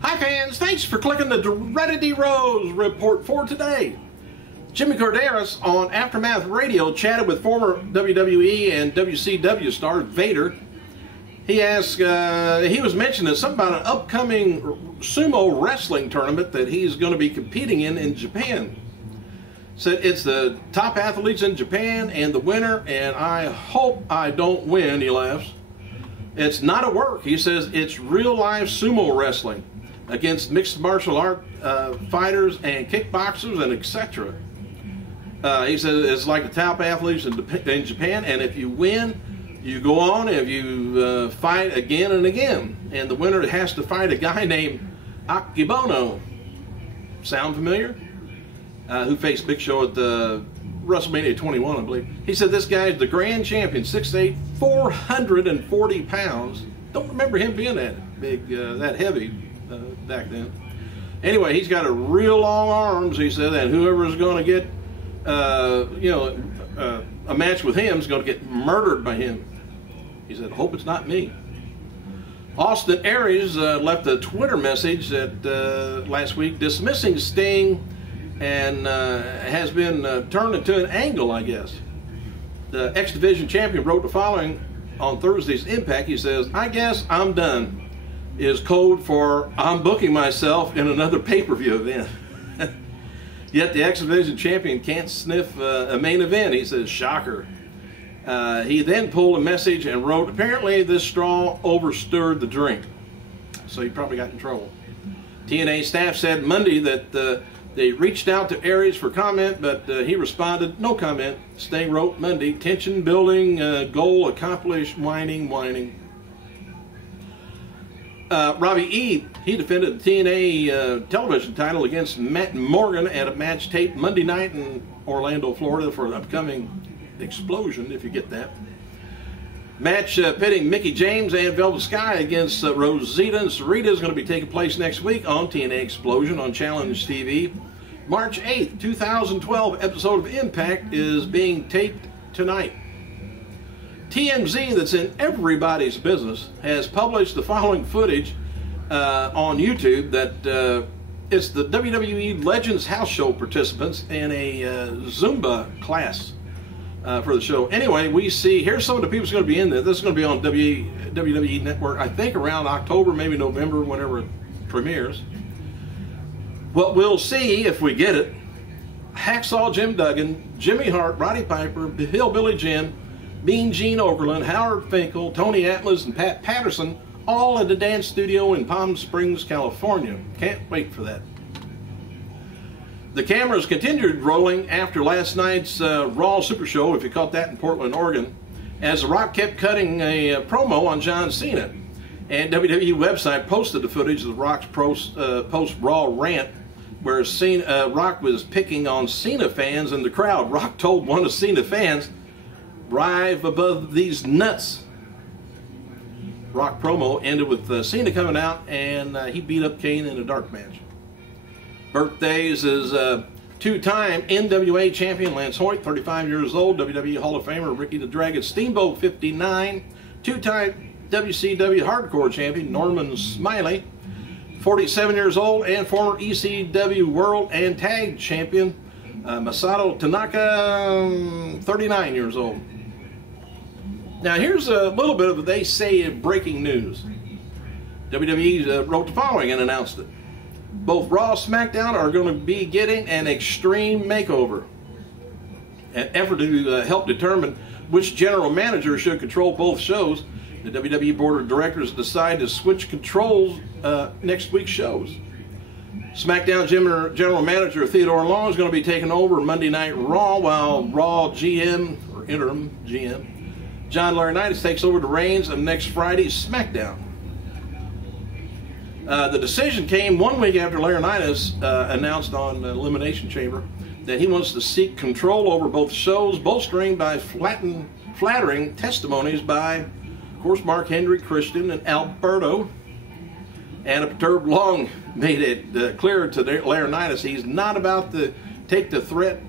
Hi fans, thanks for clicking the Dreaded D-Rose report for today. Jimmy Corderas on Aftermath Radio chatted with former WWE and WCW star Vader. He asked, he was mentioning something about an upcoming sumo wrestling tournament that he's going to be competing in Japan. Said it's the top athletes in Japan and the winner, and I hope I don't win, he laughs. It's not a work, he says, it's real life sumo wrestling against mixed martial art fighters and kickboxers and etc. He says it's like the top athletes in Japan, and if you win, you go on, if you fight again and again, and the winner has to fight a guy named Akibono. Sound familiar? Who faced Big Show at the WrestleMania 21, I believe. He said this guy is the grand champion, 6'8", 440 pounds. Don't remember him being that big, that heavy back then. Anyway, he's got a real long arms, he said, and whoever's going to get, a match with him is going to get murdered by him. He said, hope it's not me. Austin Aries left a Twitter message that last week dismissing Sting and has been turned into an angle, I guess. The X Division champion wrote the following on Thursday's Impact. He says, I guess I'm done is code for I'm booking myself in another pay-per-view event. Yet the X Division champion can't sniff a main event. He says, shocker. He then pulled a message and wrote, apparently this straw overstirred the drink. So he probably got in trouble. TNA staff said Monday that they reached out to Aries for comment, but he responded, no comment. Sting wrote Monday, tension building, goal accomplished, whining. Robbie E., he defended the TNA television title against Matt Morgan at a match taped Monday night in Orlando, Florida for an upcoming Explosion, if you get that. Match pitting Mickie James and Velvet Sky against Rosita and Sarita is going to be taking place next week on TNA Explosion on Challenge TV. March 8th, 2012 episode of Impact is being taped tonight. TMZ, that's in everybody's business, has published the following footage on YouTube that it's the WWE Legends House Show participants in a Zumba class for the show. Anyway, we see, here's some of the people who's going to be in there. This is going to be on WWE Network, I think around October, maybe November, whenever it premieres. What we'll see, if we get it, Hacksaw Jim Duggan, Jimmy Hart, Roddy Piper, Hillbilly Jim, Mean Gene Okerlund, Howard Finkel, Tony Atlas, and Pat Patterson, all at the dance studio in Palm Springs, California. Can't wait for that. The cameras continued rolling after last night's Raw Super Show, if you caught that in Portland, Oregon, as The Rock kept cutting a promo on John Cena. And WWE website posted the footage of The Rock's post-Raw rant, where Rock was picking on Cena fans in the crowd. Rock told one of Cena fans, "Drive above these nuts." Rock promo ended with Cena coming out, and he beat up Kane in a dark match. Birthdays is two-time NWA champion Lance Hoyt, 35 years old, WWE Hall of Famer Ricky the Dragon Steamboat, 59, two-time WCW Hardcore champion Norman Smiley, 47 years old, and former ECW World and Tag champion Masato Tanaka, 39 years old. Now here's a little bit of, they say, breaking news. WWE wrote the following and announced it. Both Raw and SmackDown are going to be getting an extreme makeover. An effort to help determine which general manager should control both shows, the WWE Board of Directors decided to switch controls next week's shows. SmackDown General Manager Theodore Long is going to be taking over Monday Night Raw, while Raw GM, or interim GM, John Laurinaitis takes over the reins of next Friday's SmackDown. The decision came 1 week after Laurinaitis announced on Elimination Chamber that he wants to seek control over both shows, bolstering by flattering testimonies by, of course, Mark Henry, Christian, and Alberto. And a perturbed Long made it clear to Laurinaitis he's not about to take the threat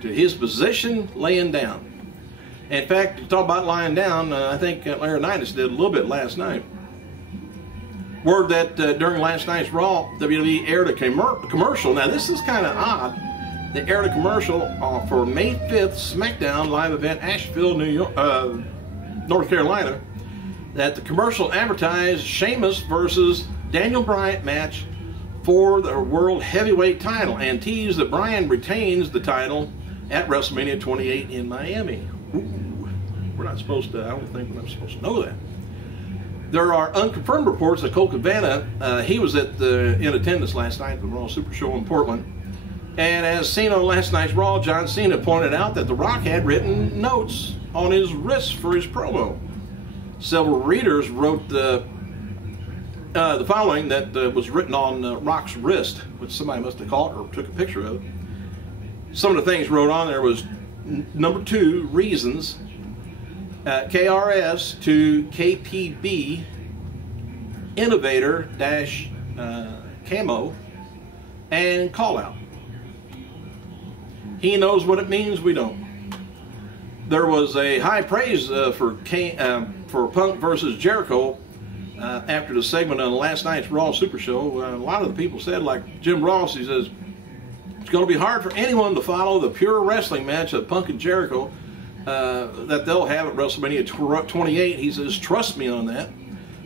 to his position laying down. In fact, to talk about lying down, I think Laurinaitis did a little bit last night. Word that during last night's Raw, WWE aired a commercial. Now this is kind of odd. They aired a commercial for May 5th SmackDown live event, Asheville, North Carolina. That the commercial advertised Sheamus versus Daniel Bryan match for the World Heavyweight title and teased that Bryan retains the title at WrestleMania 28 in Miami. Ooh, we're not supposed to, I don't think we're supposed to know that. There are unconfirmed reports that Colt Cabana, he was in attendance last night at the Raw Super Show in Portland. And as seen on last night's Raw, John Cena pointed out that The Rock had written notes on his wrist for his promo. Several readers wrote the following that was written on Rock's wrist, which somebody must have caught or took a picture of. Some of the things wrote on there was number 2, reasons, KRS to KPB, innovator dash camo, and call out. He knows what it means, we don't. There was a high praise for Punk versus Jericho after the segment on last night's Raw Super Show. A lot of the people said, like Jim Ross, he says, it's going to be hard for anyone to follow the pure wrestling match of Punk and Jericho that they'll have at WrestleMania 28. He says, trust me on that.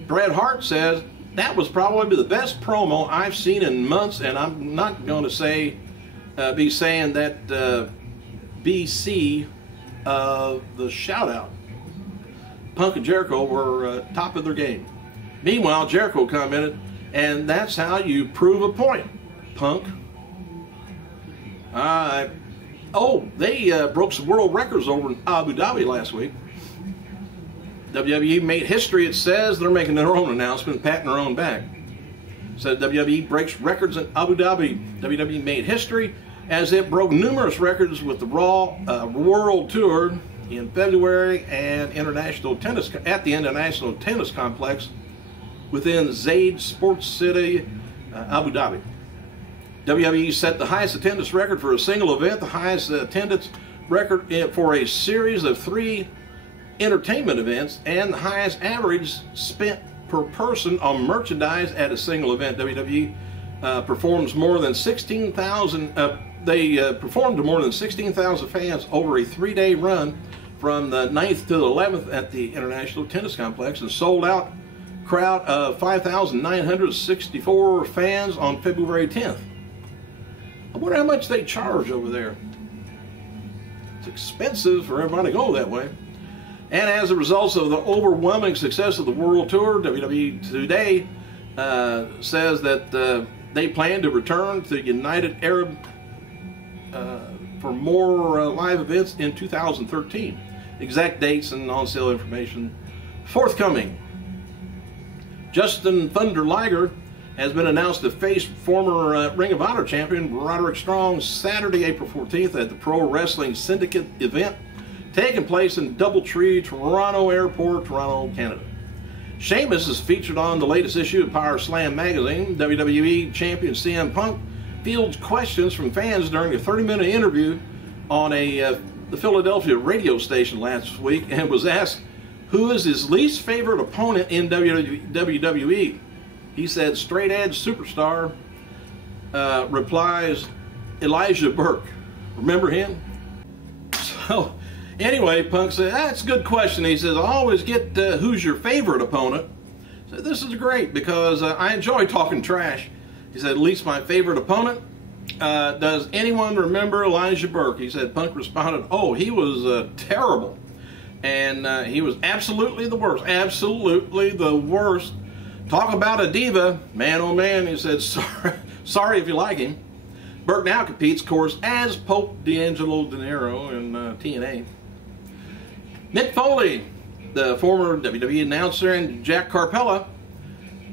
Bret Hart says, that was probably the best promo I've seen in months, and I'm not going to say be saying that BC of the shout out. Punk and Jericho were top of their game. Meanwhile, Jericho commented, and that's how you prove a point, Punk. They broke some world records over in Abu Dhabi last week. WWE made history, it says. They're making their own announcement, patting their own back. Said WWE breaks records in Abu Dhabi. WWE made history as it broke numerous records with the Raw World Tour in February and at the International Tennis Complex within Zaid Sports City, Abu Dhabi. WWE set the highest attendance record for a single event, the highest attendance record for a series of 3 entertainment events, and the highest average spent per person on merchandise at a single event. WWE performs more than 16,000. They performed to more than 16,000 fans over a 3-day run from the 9th to the 11th at the International Tennis Complex, and sold out crowd of 5,964 fans on February 10th. I wonder how much they charge over there. It's expensive for everybody to go that way. And as a result of the overwhelming success of the World Tour, WWE today says that they plan to return to United Arab for more live events in 2013. Exact dates and on-sale information forthcoming. Justin Thunder Liger has been announced to face former Ring of Honor champion Roderick Strong Saturday, April 14th at the Pro Wrestling Syndicate event taking place in Doubletree, Toronto Airport, Toronto, Canada. Sheamus is featured on the latest issue of Power Slam magazine. WWE champion CM Punk fields questions from fans during a 30-minute interview on the Philadelphia radio station last week, and was asked who is his least favorite opponent in WWE. He said straight edge superstar, replies Elijah Burke. Remember him? So anyway, Punk said, that's a good question. He says, I always get who's your favorite opponent. I said, this is great because I enjoy talking trash. He said, at least my favorite opponent. Does anyone remember Elijah Burke? He said, Punk responded, oh, he was terrible. And he was absolutely the worst. Absolutely the worst. Talk about a diva. Man, oh man, he said, sorry if you like him. Burke now competes, of course, as Pope D'Angelo De Niro in TNA. Mick Foley, the former WWE announcer, and Jack Carpella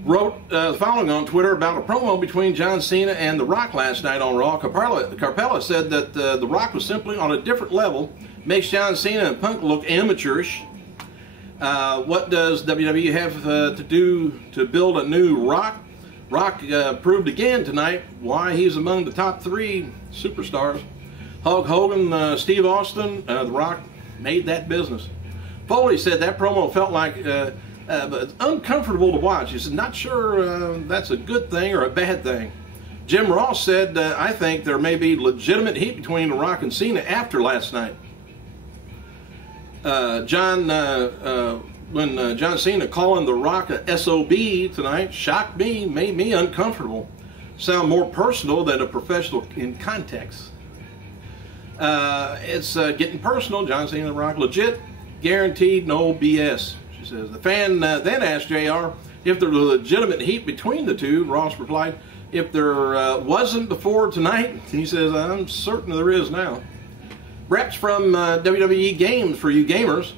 wrote the following on Twitter about a promo between John Cena and The Rock last night on Raw. Carpella said that The Rock was simply on a different level, makes John Cena and Punk look amateurish. What does WWE have to do to build a new Rock? Rock proved again tonight why he's among the top 3 superstars. Hulk Hogan, Steve Austin, The Rock made that business. Foley said that promo felt like but it's uncomfortable to watch. He said, not sure that's a good thing or a bad thing. Jim Ross said, I think there may be legitimate heat between The Rock and Cena after last night. When John Cena calling The Rock a SOB tonight shocked me, made me uncomfortable. Sound more personal than a professional in context. It's getting personal. John Cena and The Rock, legit, guaranteed, no BS, she says. The fan then asked JR if there was legitimate heat between the two. Ross replied, if there wasn't before tonight, he says, I'm certain there is now. Reps from WWE Games for you gamers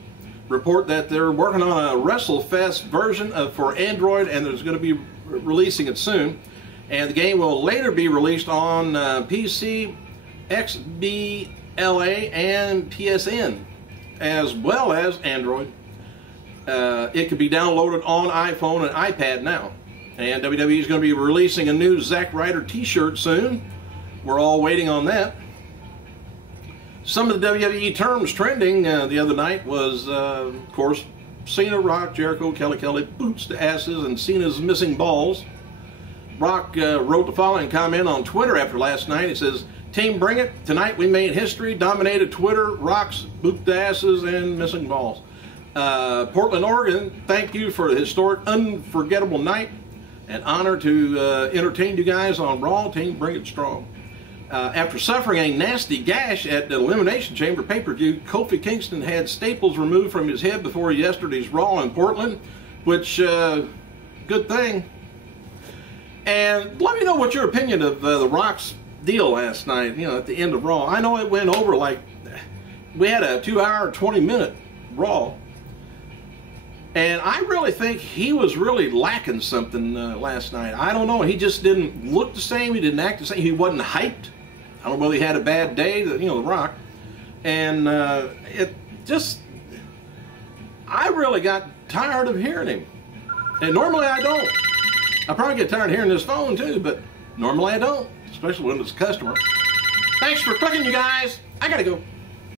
report that they're working on a WrestleFest version for Android, and there's going to be releasing it soon. And the game will later be released on PC, XBLA, and PSN, as well as Android. It can be downloaded on iPhone and iPad now. And WWE is going to be releasing a new Zack Ryder t-shirt soon. We're all waiting on that. Some of the WWE terms trending the other night was, of course, Cena, Rock, Jericho, Kelly, boots to asses, and Cena's missing balls. Rock wrote the following comment on Twitter after last night. He says, Team Bring It, tonight we made history, dominated Twitter, Rock's boot to asses, and missing balls. Portland, Oregon, thank you for the historic, unforgettable night. An honor to entertain you guys on Raw. Team Bring It Strong. After suffering a nasty gash at the Elimination Chamber pay-per-view, Kofi Kingston had staples removed from his head before yesterday's Raw in Portland, which, good thing. And let me know what your opinion of The Rock's deal last night, you know, at the end of Raw. I know it went over like, we had a 2-hour, 20-minute Raw. And I really think he was really lacking something last night. I don't know. He just didn't look the same. He didn't act the same. He wasn't hyped. I don't know whether he had a bad day, you know, The Rock. And it just, I really got tired of hearing him. And normally I don't. I probably get tired of hearing this phone too, but normally I don't, especially when it's a customer. Thanks for clicking, you guys. I gotta go.